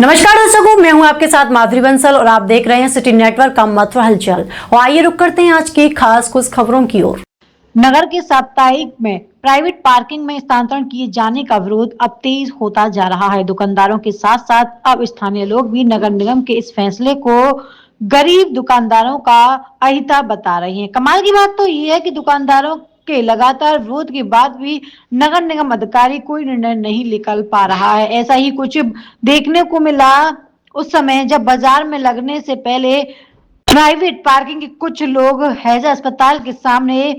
नमस्कार दर्शकों, मैं हूं आपके साथ माधुरी बंसल और आप देख रहे हैं सिटी नेटवर्क का मथुरा हलचल। और आइए रुक करते हैं आज की खास कुछ खबरों की ओर। नगर के साप्ताहिक में प्राइवेट पार्किंग में स्थानांतरण किए जाने का विरोध अब तेज होता जा रहा है। दुकानदारों के साथ साथ अब स्थानीय लोग भी नगर निगम के इस फैसले को गरीब दुकानदारों का अहिता बता रहे हैं। कमाल की बात तो ये है कि दुकानदारों के लगातार विरोध के बाद भी नगर निगम अधिकारी कोई निर्णय नहीं निकल पा रहा है। ऐसा ही कुछ देखने को मिला उस समय जब बाजार में लगने से पहले प्राइवेट पार्किंग के कुछ लोग हैजा अस्पताल के सामने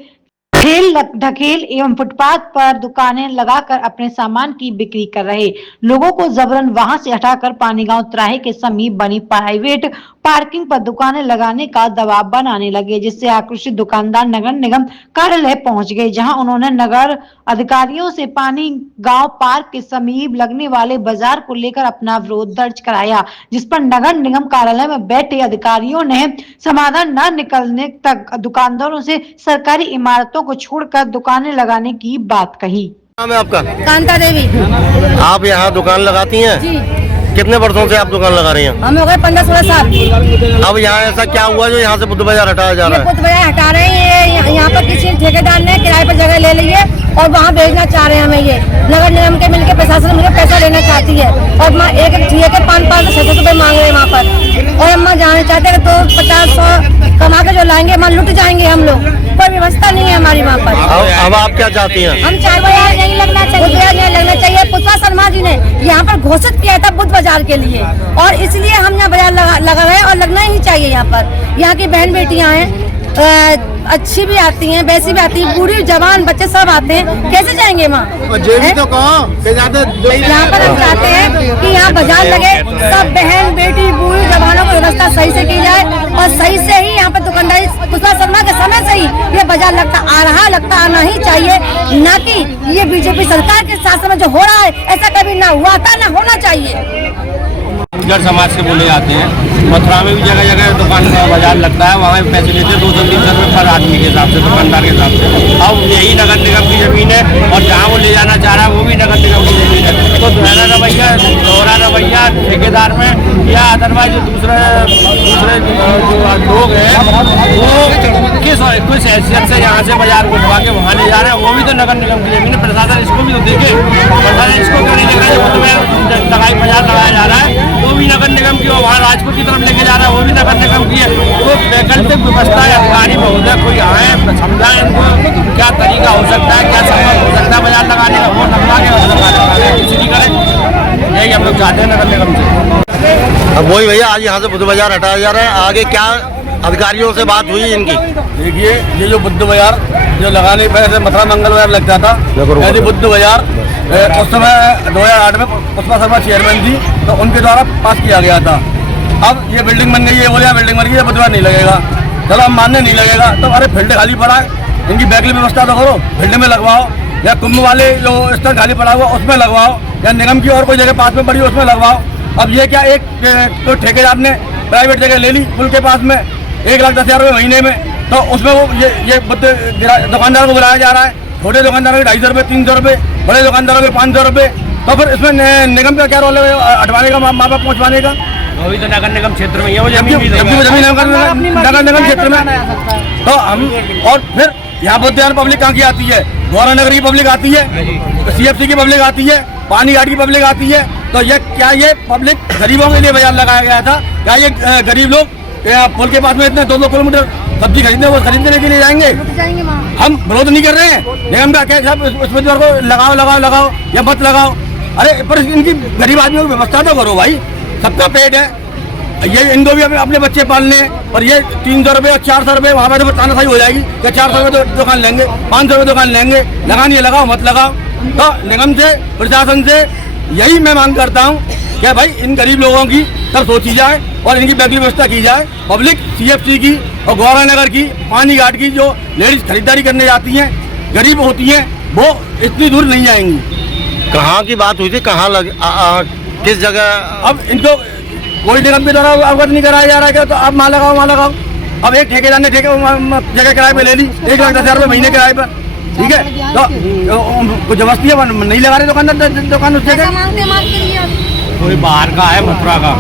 ठेल ढकेल एवं फुटपाथ पर दुकानें लगाकर अपने सामान की बिक्री कर रहे लोगों को जबरन वहां से हटाकर पानीगांव तिराहे के समीप बनी प्राइवेट पार्किंग पर दुकानें लगाने का दबाव बनाने लगे, जिससे आक्रोशित दुकानदार नगर निगम कार्यालय पहुंच गए, जहां उन्होंने नगर अधिकारियों से पानीगांव पार्क के समीप लगने वाले बाजार को लेकर अपना विरोध दर्ज कराया, जिस पर नगर निगम कार्यालय में बैठे अधिकारियों ने समाधान न निकलने तक दुकानदारों से सरकारी इमारतों को छोड़कर दुकानें लगाने की बात कही। नाम है आपका? कांता देवी। आप यहाँ दुकान लगाती हैं? जी। कितने वर्षों से आप दुकान लगा रही हैं? हम हो गए 15-16 साल। अब यहाँ ऐसा क्या हुआ जो यहाँ से बुद्ध बाजार हटाया जा रहा है? बुद्ध बाजार हटा रहे हैं। यहाँ पर किसी ठेकेदार ने किराए पर जगह ले ली है और वहाँ भेजना चाह रहे हैं हमें। ये नगर निगम के मिलकर प्रशासन मिलकर पैसा लेना चाहती है और एक ठेके 500-600 रुपए मांग रहे हैं वहाँ पर। और हम जाना चाहते हैं तो 50-100 कमा के जो लाएंगे वहाँ लुट जाएंगे हम लोग। कोई व्यवस्था नहीं है हमारी वहाँ पर। अब आप क्या चाहती हैं? हम 4 बाजार नहीं लगना चाहिए। पुष्पा शर्मा जी ने यहाँ पर घोषित किया था बुद्ध बाजार के लिए और इसलिए हम यहाँ बाजार लगा रहे हैं और लगना ही चाहिए। यहाँ पर यहाँ की बहन बेटियाँ हैं, अच्छी भी आती हैं, वैसी भी आती हैं, बूढ़ी जवान बच्चे सब आते हैं। कैसे जाएंगे वहाँ? यहाँ पर हम चाहते हैं कि यहाँ बाजार लगे, सब बहन बेटी बूढ़ी जवानों की व्यवस्था सही से की जाए और सही से ही यहाँ पर दुकानदारी पुष्पा शर्मा के समय से ही ये बाजार लगता आना ही चाहिए, न कि ये बीजेपी सरकार के शासन में जो हो रहा है ऐसा कभी ना हुआ था, ना होना चाहिए। गुर्जर समाज से बोले जाते हैं। मथुरा में भी जगह जगह दुकान बाजार लगता है, वहाँ भी पैसे लेते हैं 200-300 रुपये पर आदमी के हिसाब से, दुकानदार के हिसाब से। अब यही नगर निगम की जमीन है और जहाँ वो ले जाना चाह रहा है वो भी नगर निगम की जमीन है। तो दोहरा रवैया ठेकेदार में या अदरवाइज जो दूसरे जो लोग हैं वो किस हैसियत से यहाँ से बाजार उठवा के वहाँ ले जा रहे हैं, वो भी तो नगर निगम की जमीन है। प्रशासन इसको भी तो देखे, प्रशासन इसको क्यों नहीं देख रहा है? लगाई बाजार लगाया जा रहा है वो भी नगर निगम की, वहाँ राजपुर की तरफ लेके जा रहा है वो भी नगर निगम की है। तो वैकल्पिक व्यवस्था है, अधिकारी महोदय कोई आए समझाएं इनको क्या तरीका हो सकता है, क्या संभव हो सकता है बाजार लगाने का, वो लगवा के किसी की करें। यही हम लोग चाहते हैं नगर निगम से। अब वही भैया, आज यहाँ से बुद्ध बाजार हटाया जा रहा है, आगे क्या अधिकारियों से बात हुई इनकी? देखिए, ये जो बुद्ध बाजार जो लगाने पहले मथुरा मंगल बाजार लगता था, यदि बुद्ध बाजार उस समय 2008 में पुष्पा शर्मा चेयरमैन थी तो उनके द्वारा पास किया गया था। अब ये बिल्डिंग बन गई है, बोले बिल्डिंग बन गई है, बुद्ध बाजार नहीं लगेगा। चलो हम मानने नहीं लगेगा तो अरे फील्ड खाली पड़ा है, इनकी वैकल्पिक व्यवस्था तो करो, फील्ड में लगवाओ या कुंभ वाले जो स्थल खाली पड़ा हुआ उसमें लगवाओ या निगम की और कोई जगह पास में पड़ी उसमें लगवाओ। अब ये क्या, एक तो ठेकेदार ने प्राइवेट जगह ले ली पुल के पास में 1,10,000 रुपये महीने में, तो उसमें वो ये दुकानदारों को बुलाया जा रहा है। छोटे दुकानदारों के 250 रुपये 300 रुपये, बड़े दुकानदारों के 500 रुपये। तो फिर इसमें निगम का क्या रोल है हटवाने का, माँ बाप पहुँचवाने का? वो भी तो नगर निगम क्षेत्र में है, वो जमीन नगर निगम क्षेत्र में। तो हम और फिर यहाँ बुद्ध पब्लिक कहाँ की आती है? गौरा नगर की पब्लिक आती है, CFC की पब्लिक आती है, पानी घाट की पब्लिक आती है। तो ये क्या ये पब्लिक गरीबों के लिए बाजार लगाया गया था? क्या ये गरीब लोग पुल के पास में इतने 2-2 किलोमीटर सब्जी खरीदने के लिए जाएंगे? हम विरोध नहीं कर रहे हैं, निगम का क्या साहब उसमें लगाओ या मत लगाओ। अरे पर इनकी गरीब आदमियों की व्यवस्था तो करो भाई, सबका पेट है, ये इनको भी अपने बच्चे पालने हैं। और ये 300 रुपये और 400 रुपये वहाँ पर तानाशाही हो जाएगी कि 400 रुपये तो दुकान लेंगे, 500 रुपये दुकान लेंगे, लगानी है लगाओ मत लगाओ। तो निगम से प्रशासन से यही मैं मांग करता हूँ कि भाई इन गरीब लोगों की तब सोची जाए और इनकी वैकल्पिक व्यवस्था की जाए। पब्लिक CFC की और गौरा नगर की, पानी घाट की जो लेडीज खरीदारी करने जाती हैं, गरीब होती हैं, वो इतनी दूर नहीं जाएंगी। कहाँ की बात हुई थी, कहाँ किस जगह? अब इनको कोई निगम के द्वारा अवगत नहीं कराया जा रहा है तो आप वहाँ लगाओ। अब एक ठेकेदार ने जगह किराए पे ले ली 1,10,000 रुपये महीने किराए पर, ठीक है? तो कुछ जबरदस्ती है नहीं लगा रहे दुकानदार दुकान उस जगह। कोई बाहर का है, मथुरा का।